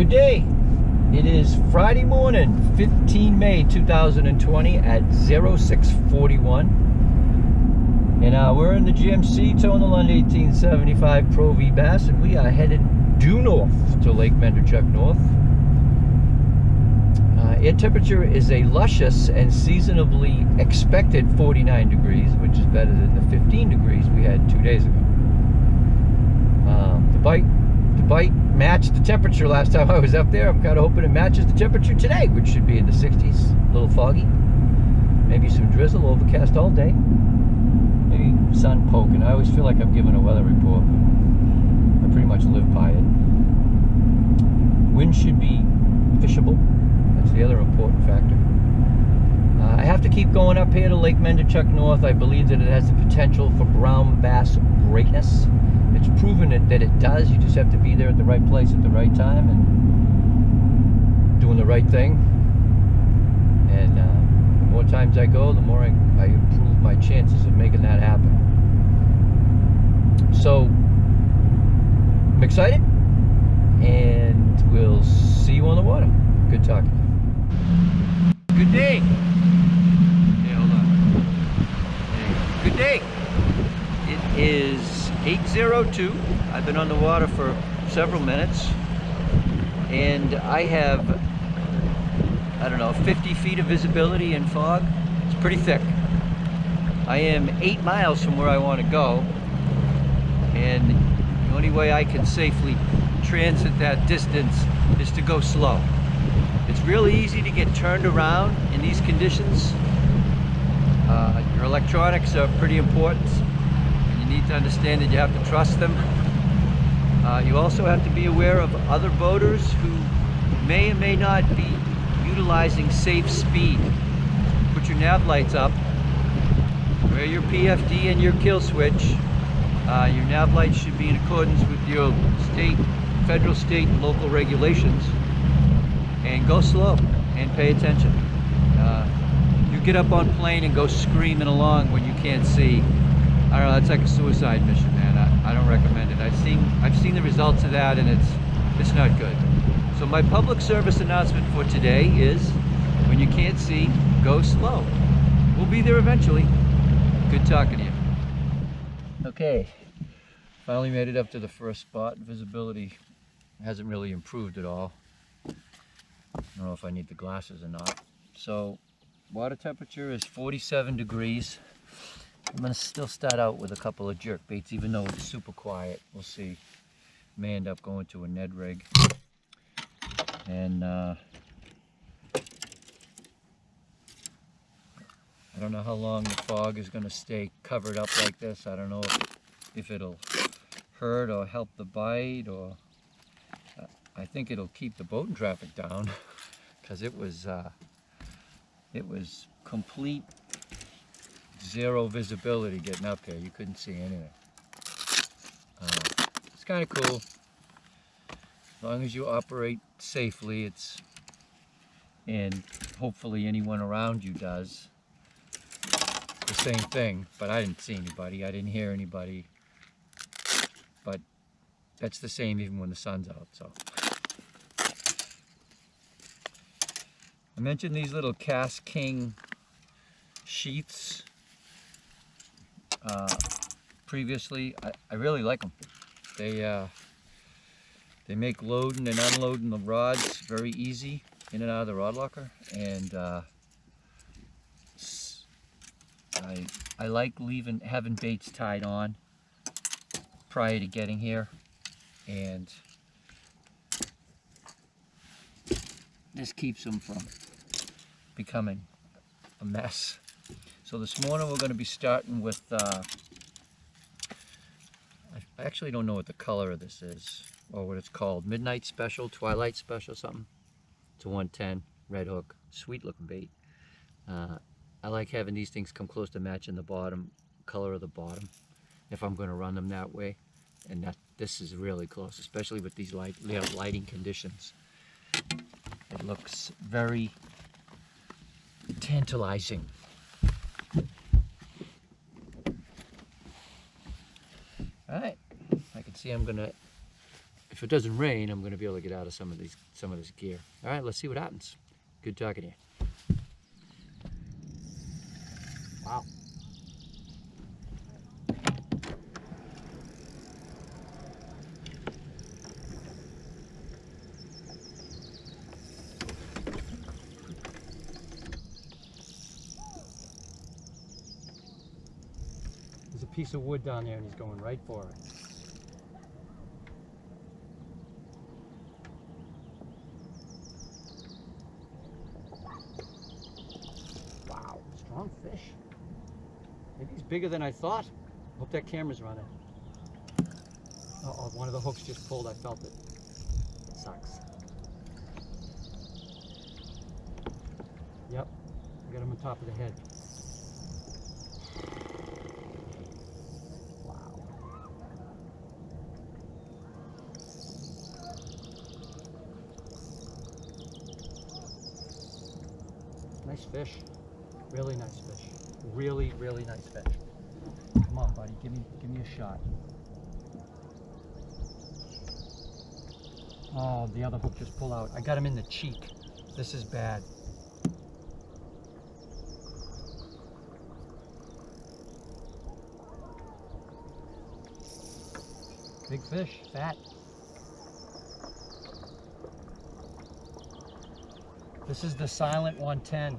Good day. It is Friday morning, 15 May 2020 at 0641. And we're in the GMC towing the Lund 1875 Pro V Bass, and we are headed due north to Lake Menderchuck North. Air temperature is a luscious and seasonably expected 49 degrees, which is better than the 15 degrees we had 2 days ago. The bite matched the temperature last time I was up there. I'm kind of hoping it matches the temperature today, which should be in the 60s. A little foggy, maybe some drizzle, overcast all day, maybe sun poking. I always feel like I'm giving a weather report, but I pretty much live by it. Wind should be fishable. That's the other important factor. I have to keep going up here to Lake Menderchuck North. I believe that it has the potential for brown bass greatness. It's proven that it does. You just have to be there at the right place at the right time and doing the right thing. And the more times I go, the more I improve my chances of making that happen. So I'm excited, and we'll see you on the water. Good talking. Good day. Hey, hold on. Hey, good day. It is 8:02. I've been on the water for several minutes, and I have, I don't know, 50 feet of visibility in fog. It's pretty thick. I am 8 miles from where I want to go, and the only way I can safely transit that distance is to go slow. It's really easy to get turned around in these conditions. Your electronics are pretty important. You need to understand that you have to trust them. You also have to be aware of other boaters who may or may not be utilizing safe speed. Put your nav lights up, wear your PFD and your kill switch. Your nav lights should be in accordance with your federal, state, and local regulations. And go slow and pay attention. You get up on plane and go screaming along when you can't see. I don't know, that's like a suicide mission, man. I don't recommend it. I've seen the results of that, and it's not good. So my public service announcement for today is, when you can't see, go slow. We'll be there eventually. Good talking to you. Okay, finally made it up to the first spot. Visibility hasn't really improved at all. I don't know if I need the glasses or not. So water temperature is 47 degrees. I'm going to still start out with a couple of jerk baits, even though it's super quiet. We'll see. May end up going to a Ned rig. And I don't know how long the fog is going to stay covered up like this. I don't know if it'll hurt or help the bite, or I think it'll keep the boating traffic down, because it was complete zero visibility getting up here. You couldn't see anything. It's kind of cool. As long as you operate safely, and hopefully anyone around you does the same thing. But I didn't see anybody. I didn't hear anybody. But that's the same even when the sun's out. So I mentioned these little Cast King sheaths previously. I really like them. They make loading and unloading the rods very easy in and out of the rod locker, and I like having baits tied on prior to getting here, and this keeps them from becoming a mess. So this morning we're going to be starting with, I actually don't know what the color of this is, or what it's called. Midnight Special, Twilight Special, something. It's a 110 red hook, sweet looking bait. I like having these things come close to matching the bottom color of the bottom, if I'm going to run them that way. And this is really close, especially with these lighting conditions. It looks very tantalizing. Alright, I can see I'm gonna, if if it doesn't rain, I'm going to be able to get out of some of this gear. All right, let's see what happens. Good talking to you. Wow. There's a piece of wood down there and he's going right for it. Wow, strong fish. Maybe he's bigger than I thought. Hope that camera's running. Uh-oh, one of the hooks just pulled, I felt it. It sucks. Yep, I got him on top of the head. Wow. Nice fish. Really nice fish. Really, really nice fish. Come on, buddy, give me a shot. Oh, the other hook just pulled out. I got him in the cheek. This is bad. Big fish, fat. This is the silent 110.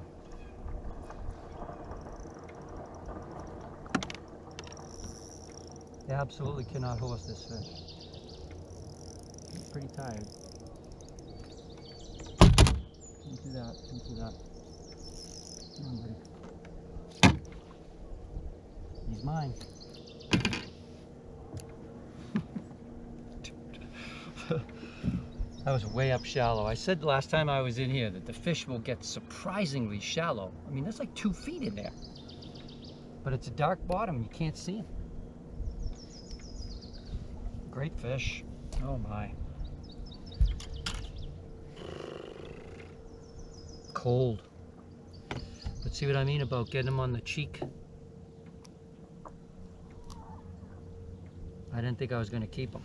Absolutely cannot horse this fish. He's pretty tired. Don't do that, don't do that. Come on, buddy. He's mine. That was way up shallow. I said last time I was in here that the fish will get surprisingly shallow. I mean, that's like 2 feet in there. But it's a dark bottom, you can't see him. Great fish. Oh my. Cold. But see what I mean about getting him on the cheek? I didn't think I was going to keep him.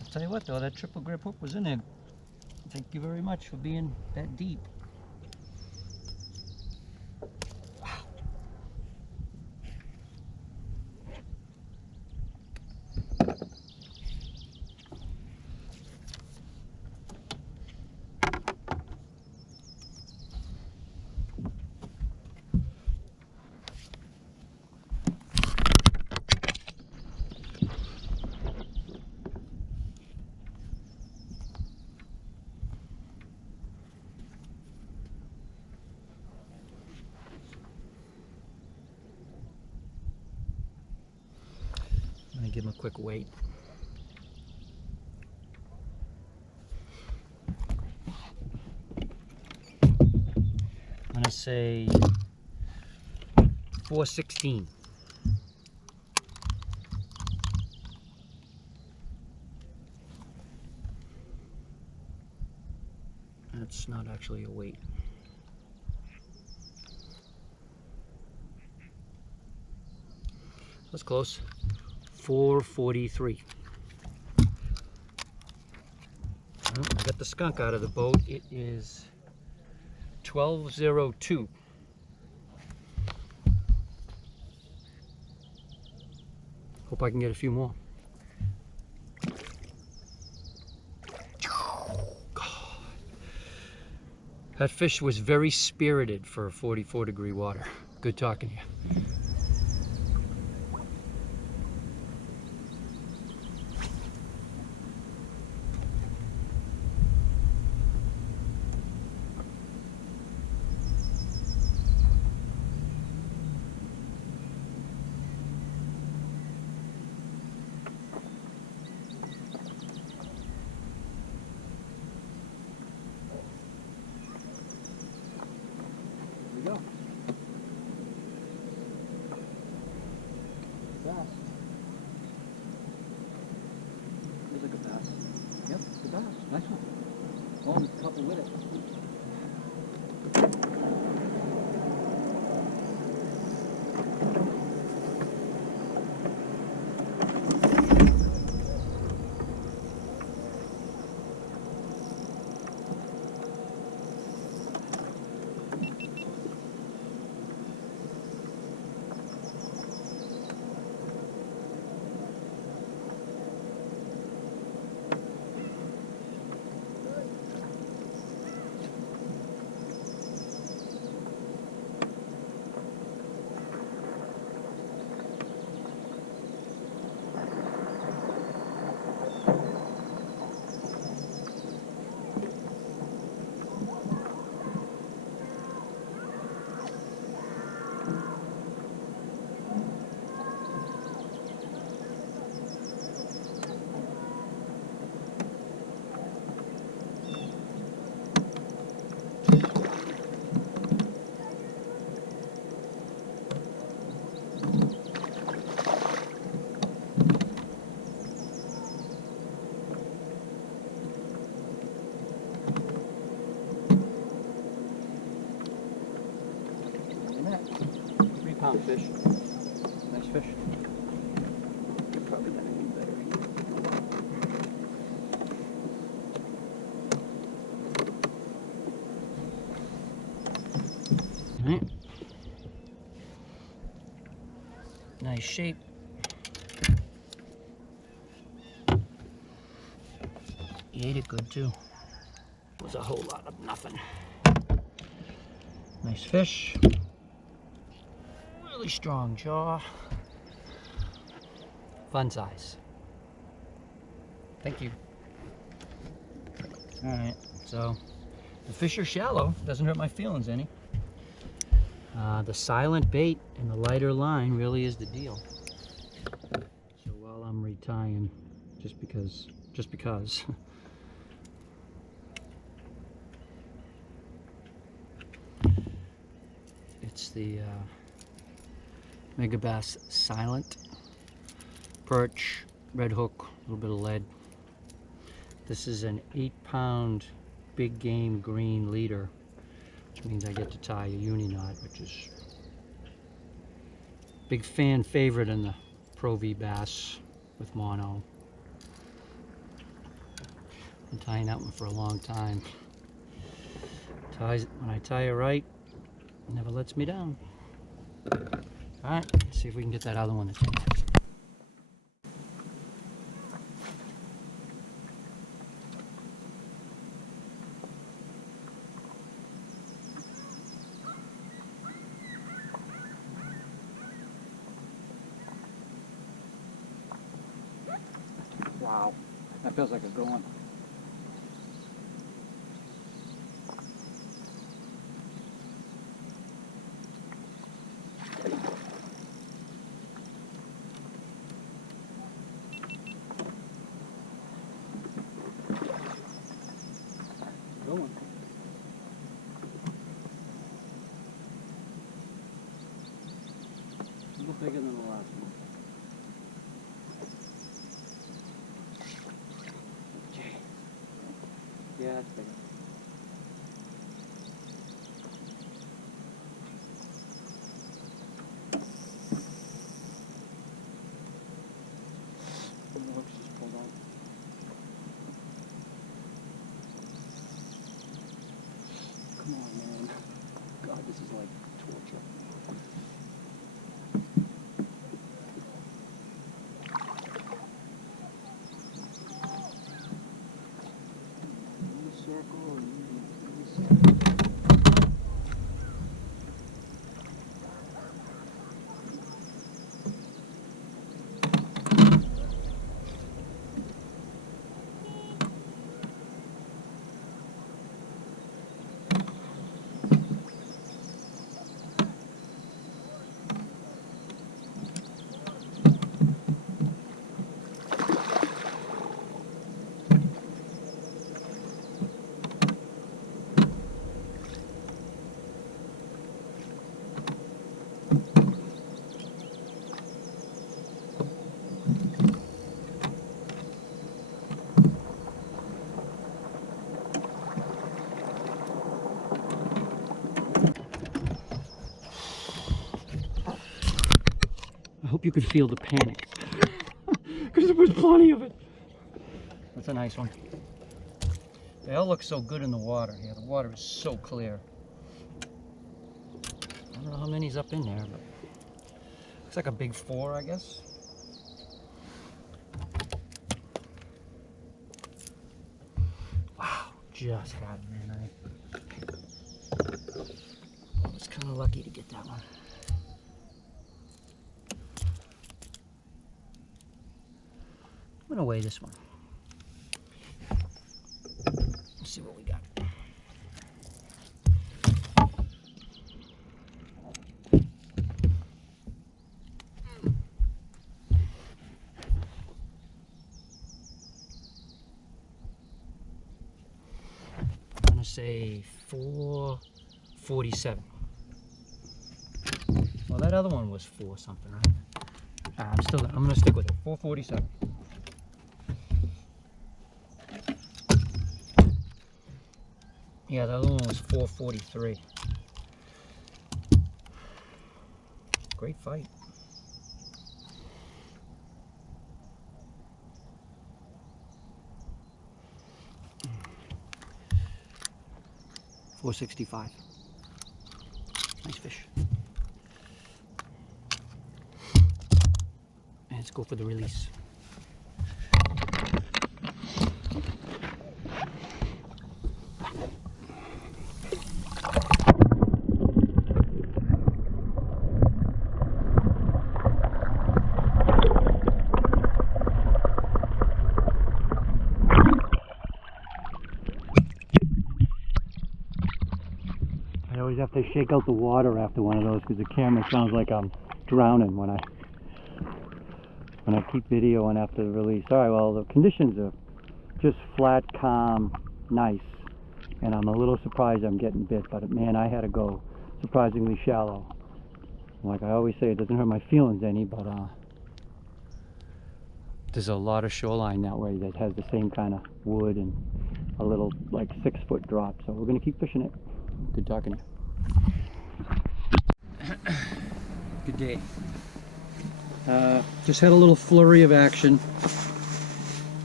I'll tell you what though, that triple grip hook was in there. Thank you very much for being that deep. I'm going to give him a quick wait. I'm going to say 416. That's not actually a weight. That's close. 443. Well, I got the skunk out of the boat. It is 12:02. Hope I can get a few more. That fish was very spirited for 44-degree water. Good talking to you. Go. Bass. Feels like a bass. Yep, it's a bass. Nice one. Oh, there's a couple with it. fish. Nice fish. Probably gonna do better here. All right. Nice shape. He ate it good too. Was a whole lot of nothing. Nice fish. Really strong jaw. Fun size. Thank you. Alright, so the fish are shallow. Doesn't hurt my feelings any. The silent bait and the lighter line really is the deal. So while I'm retying, just because. It's the Megabass silent perch, red hook, a little bit of lead. This is an 8-pound big game green leader, which means I get to tie a uni knot, which is big fan favorite in the Pro V bass with mono. Been tying that one for a long time. When I tie it right, it never lets me down. Alright, let's see if we can get that other one that's in there. Wow, that feels like a good one. Good one. A little bigger than the last one. Okay. Yeah, that's bigger. The hook's just pulled out. Come on, man. God, this is like torture. Circle and circle. I hope you could feel the panic, because there was plenty of it. That's a nice one. They all look so good in the water here. The water is so clear. I don't know how many's up in there, but looks like a big 4, I guess. Wow, just got it, man. I was kind of lucky to get that one. I'm gonna weigh this one. Let's see what we got. I'm gonna say 447. Well, that other one was 4 something, right? I'm gonna stick with it. 447. Yeah, the other one was 443. Great fight. $4.65. Nice fish. And let's go for the release. I always have to shake out the water after one of those because the camera sounds like I'm drowning when I keep videoing after the release. Alright, well, the conditions are just flat, calm, nice, and I'm a little surprised I'm getting bit, but man, I had to go surprisingly shallow. Like I always say, it doesn't hurt my feelings any, but there's a lot of shoreline that way that has the same kind of wood and a little like 6-foot drop, so we're gonna keep fishing it. Good talking to you. Good day. Just had a little flurry of action.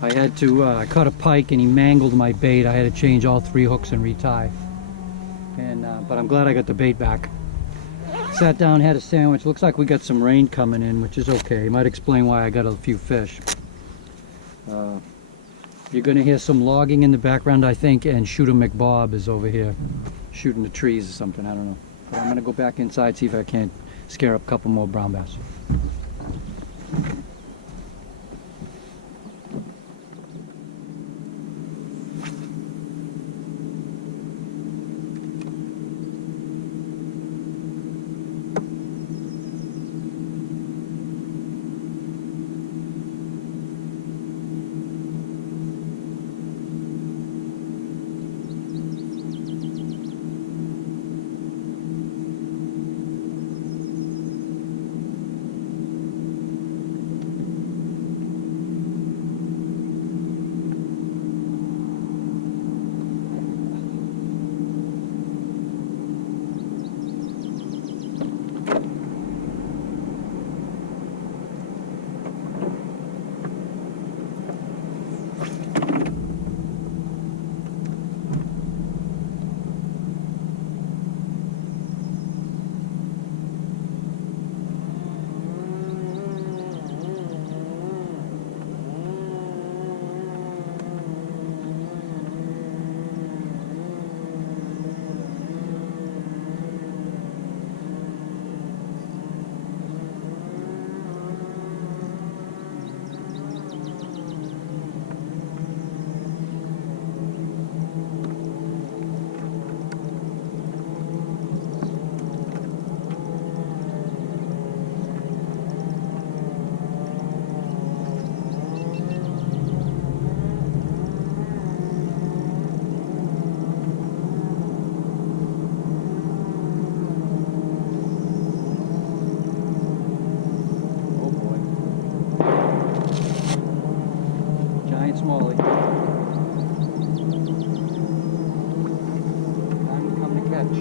I had to, I caught a pike and he mangled my bait. I had to change all 3 hooks and retie. And, but I'm glad I got the bait back. Sat down, had a sandwich. Looks like we got some rain coming in, which is okay. Might explain why I got a few fish. You're gonna hear some logging in the background, I think, and Shooter McBob is over here shooting the trees or something, I don't know. But I'm gonna go back inside, see if I can't scare up a couple more brown bass. Smallie. Time to come to catch.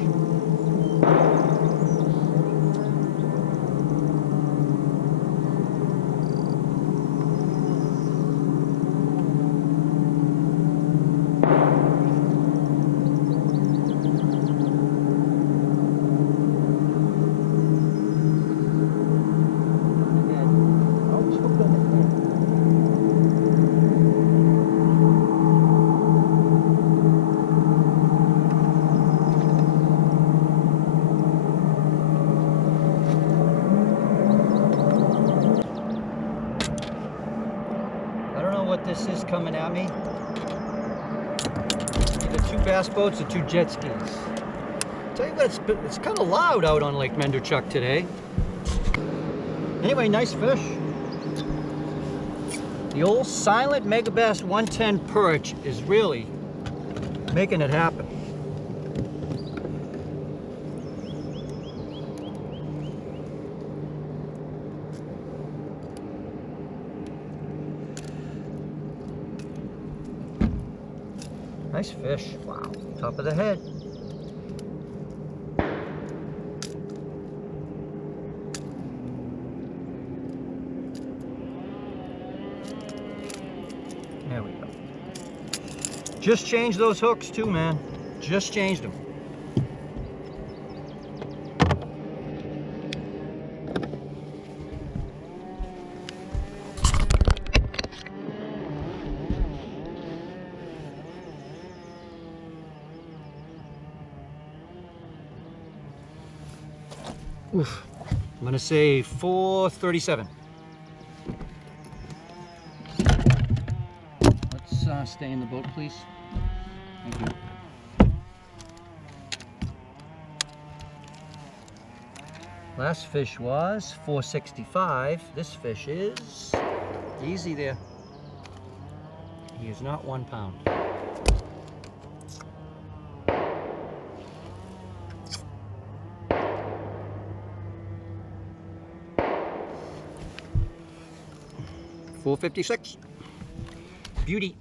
What this is coming at me. Either 2 bass boats or 2 jet skis. Tell you what, it's kind of loud out on Lake Menderchuck today. Anyway, nice fish. The old silent Megabass 110 perch is really making it happen. Nice fish. Wow. Top of the head. There we go. Just changed those hooks too, man. Just changed them. Oof. I'm gonna say 437. Let's stay in the boat, please. Thank you. Last fish was 465. This fish is easy there. He is not 1 pound. $4.56. Beauty.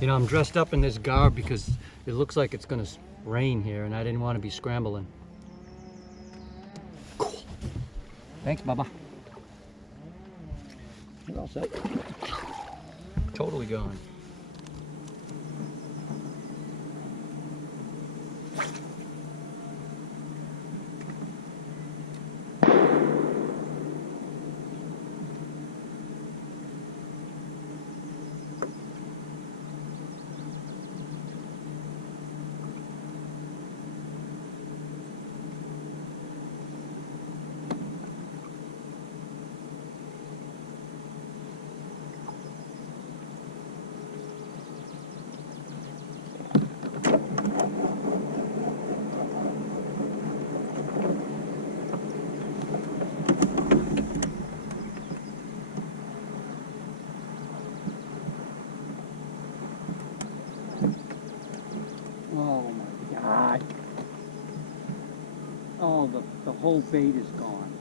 You know, I'm dressed up in this garb because it looks like it's gonna rain here and I didn't want to be scrambling. Cool. Thanks, Bubba. You're all set. Totally gone. Oh my God. Oh, the whole bait is gone.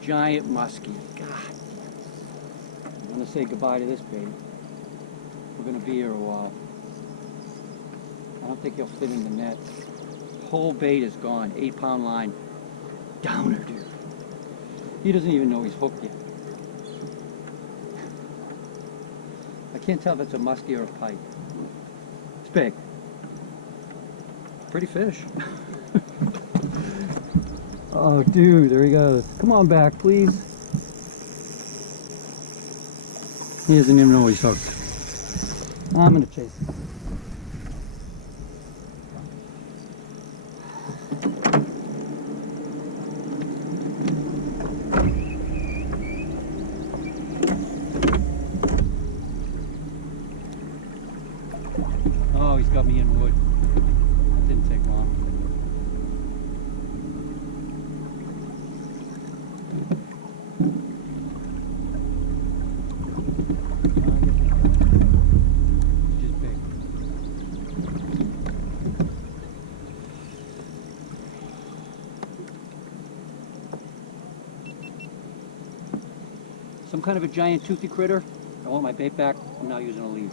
Giant muskie. God. I'm gonna say goodbye to this bait. We're gonna be here a while. I don't think he'll fit in the net. Whole bait is gone. 8 pound line. Downer, dude. He doesn't even know he's hooked yet. I can't tell if it's a muskie or a pike. It's big. Pretty fish. Oh, dude, there he goes. Come on back, please. He doesn't even know he's hooked. I'm gonna chase him. Oh, he's got me in wood. That didn't take long. Just big. Some kind of a giant toothy critter. I want my bait back. I'm now using a lead.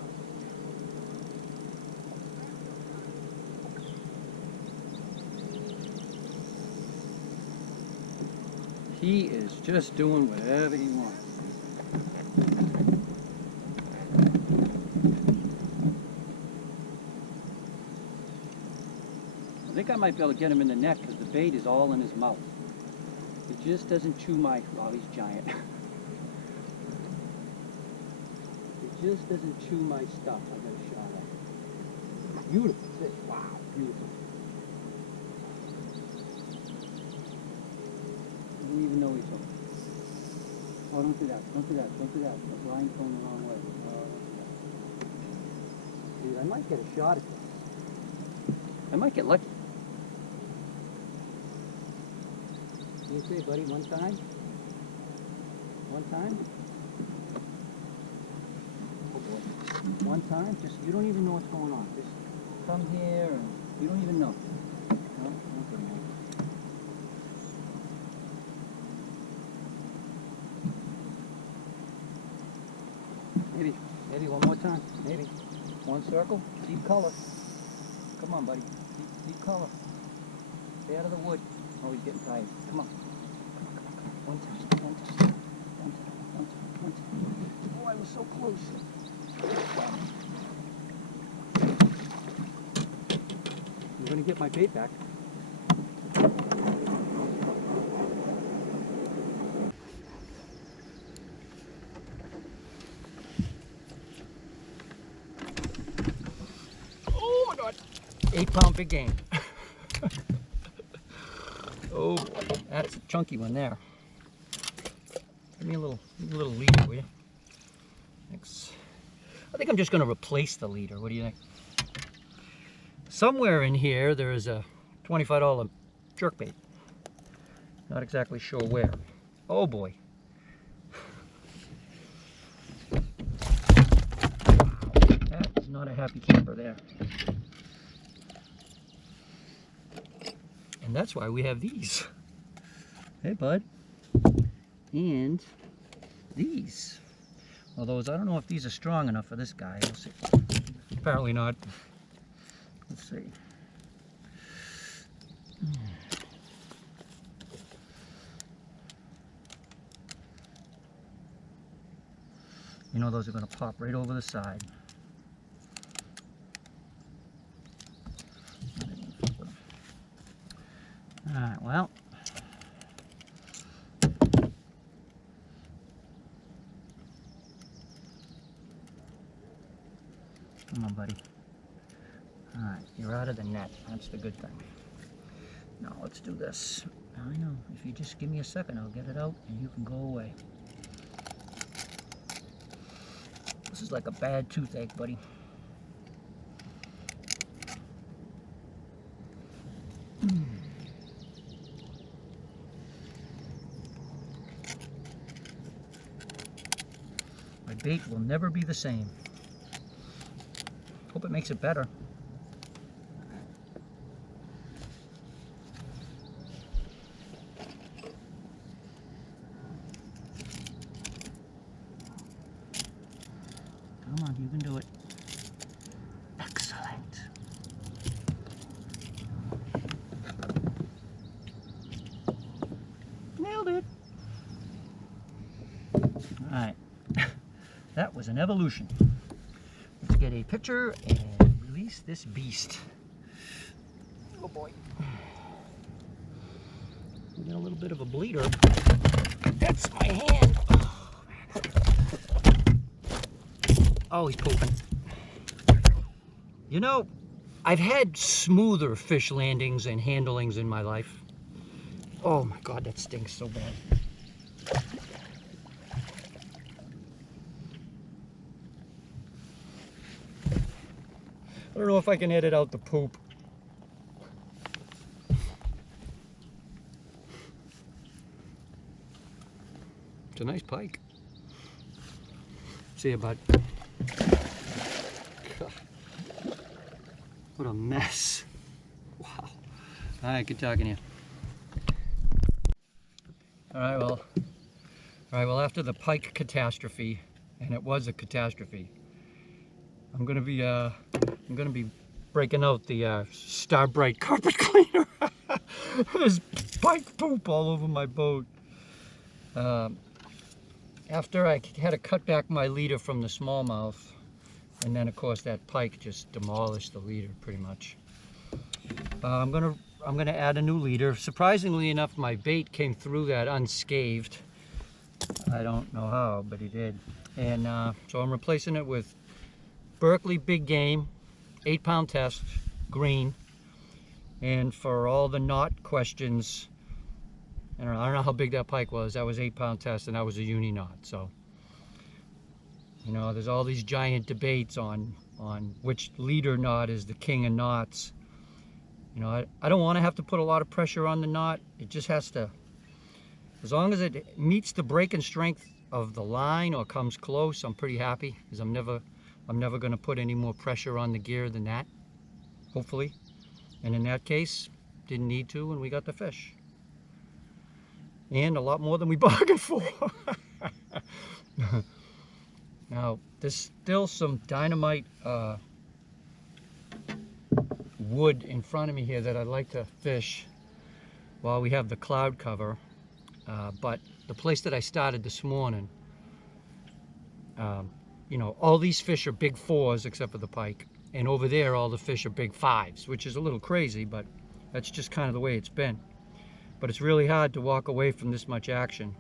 He is just doing whatever he wants. I think I might be able to get him in the net because the bait is all in his mouth. It just doesn't chew my... Oh, he's giant. It just doesn't chew my stuff. I got a shot at it. Beautiful fish. Wow, beautiful. I don't even know he's hooked. Oh, don't do that. Don't do that. Don't do that. The line's going the wrong way. Dude, I might get a shot at this. I might get lucky. What do you say, buddy? One time? One time? Oh boy. One time? Just, you don't even know what's going on. Just come here and you don't even know. No? Okay, man. Maybe one more time. Maybe. One circle. Deep color. Come on, buddy. Deep color. Stay out of the wood. Oh, he's getting tired. Come on. One time, one time, one time, one time, one time. Oh, I was so close. I'm going to get my bait back. Oh my God. 8-pound big game. Oh boy, that's a chunky one there. Give me a little leader, will you? Thanks. I think I'm just going to replace the leader. What do you think? Somewhere in here there is a $25 jerkbait. Not exactly sure where. Oh boy. That is not a happy camper there. And that's why we have these. Hey, bud. And these. Although I don't know if these are strong enough for this guy. We'll see. Apparently not. Let's see. You know those are going to pop right over the side. Alright, well. Come on, buddy. Alright, you're out of the net. That's the good thing. Now, let's do this. I know. If you just give me a second, I'll get it out and you can go away. This is like a bad toothache, buddy. My bait will never be the same. Hope it makes it better. Come on, you can do it. Excellent. Nailed it. All right. That was an evolution. Let's get a picture and release this beast. Oh boy. We got a little bit of a bleeder. That's my hand. Oh, he's pooping. You know, I've had smoother fish landings and handlings in my life. Oh my God, that stinks so bad. I don't know if I can edit out the poop. It's a nice pike. See you, bud. What a mess. Wow. All right, good talking to you. All right, well, after the pike catastrophe, and it was a catastrophe, I'm gonna be breaking out the Starbright carpet cleaner. There's pike poop all over my boat. After I had to cut back my leader from the smallmouth, and then of course that pike just demolished the leader pretty much. I'm gonna add a new leader. Surprisingly enough, my bait came through that unscathed. I don't know how, but he did. And so I'm replacing it with Berkeley Big Game, 8-pound test, green. And for all the knot questions, I don't know how big that pike was. That was 8-pound test, and that was a uni knot. So, you know, there's all these giant debates on which leader knot is the king of knots. You know, I don't want to have to put a lot of pressure on the knot. It just has to, as long as it meets the breaking strength of the line or comes close, I'm pretty happy, because I'm never going to put any more pressure on the gear than that, hopefully. And in that case, didn't need to, and we got the fish. And a lot more than we bargained for. Now, there's still some dynamite wood in front of me here that I'd like to fish. while we have the cloud cover. But the place that I started this morning, you know, all these fish are big 4s except for the pike, and over there all the fish are big 5s, which is a little crazy, but that's just kind of the way it's been. But it's really hard to walk away from this much action.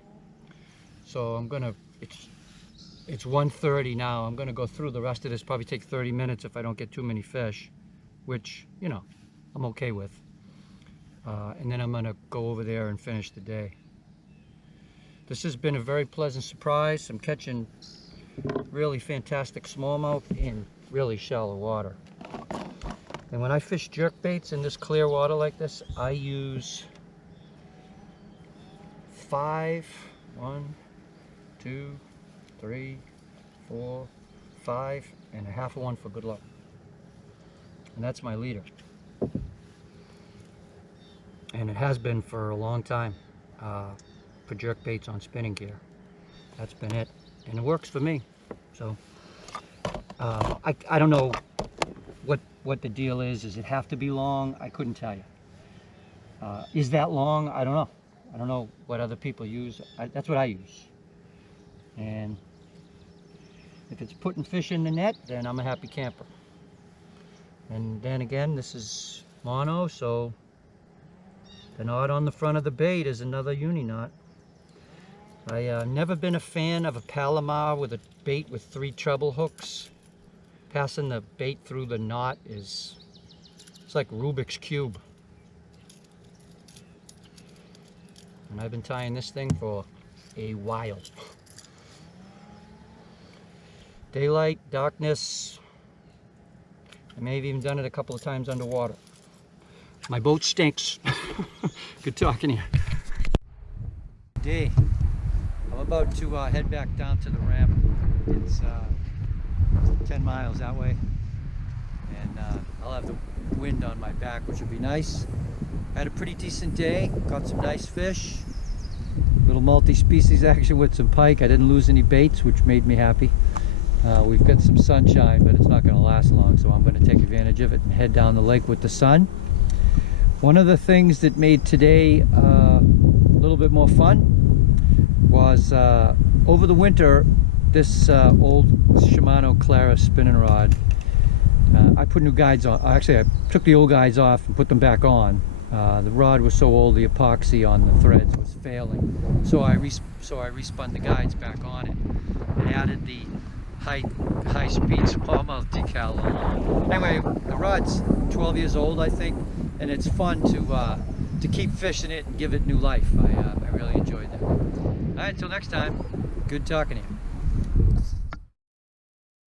So I'm gonna, it's 1:30 now. I'm gonna go through the rest of this, probably take 30 minutes if I don't get too many fish, which, you know, I'm okay with. And then I'm gonna go over there and finish the day. This has been a very pleasant surprise. I'm catching really fantastic smallmouth in really shallow water. And when I fish jerk baits in this clear water like this, I use 5, 1, 2, 3, 4, 5, and a half of one for good luck. And that's my leader. And it has been for a long time for jerk baits on spinning gear. That's been it. And it works for me. So I don't know what the deal is. Does it have to be long? I couldn't tell you. Is that long? I don't know. I don't know what other people use. That's what I use. And if it's putting fish in the net, then I'm a happy camper. And then again, this is mono, so the knot on the front of the bait is another uni knot. I've never been a fan of a Palomar with a bait with 3 treble hooks. Passing the bait through the knot it's like Rubik's Cube. And I've been tying this thing for a while. Daylight, darkness. I may have even done it a couple of times underwater. My boat stinks. Good talking to you. Day. I'm about to head back down to the ramp. It's 10 miles that way. And I'll have the wind on my back, which will be nice. Had a pretty decent day. Caught some nice fish. Little multi-species action with some pike. I didn't lose any baits, which made me happy. We've got some sunshine, but it's not going to last long, so I'm going to take advantage of it and head down the lake with the sun. One of the things that made today a little bit more fun was over the winter, this old Shimano Clara spinning rod, I put new guides on. Actually, I took the old guides off and put them back on. The rod was so old, the epoxy on the threads was failing, so I respun the guides back on it. I added the high-speed smallmouth decal on. Anyway, the rod's 12 years old, I think, and it's fun to keep fishing it and give it new life. I really enjoyed that. All right, until next time, good talking to you.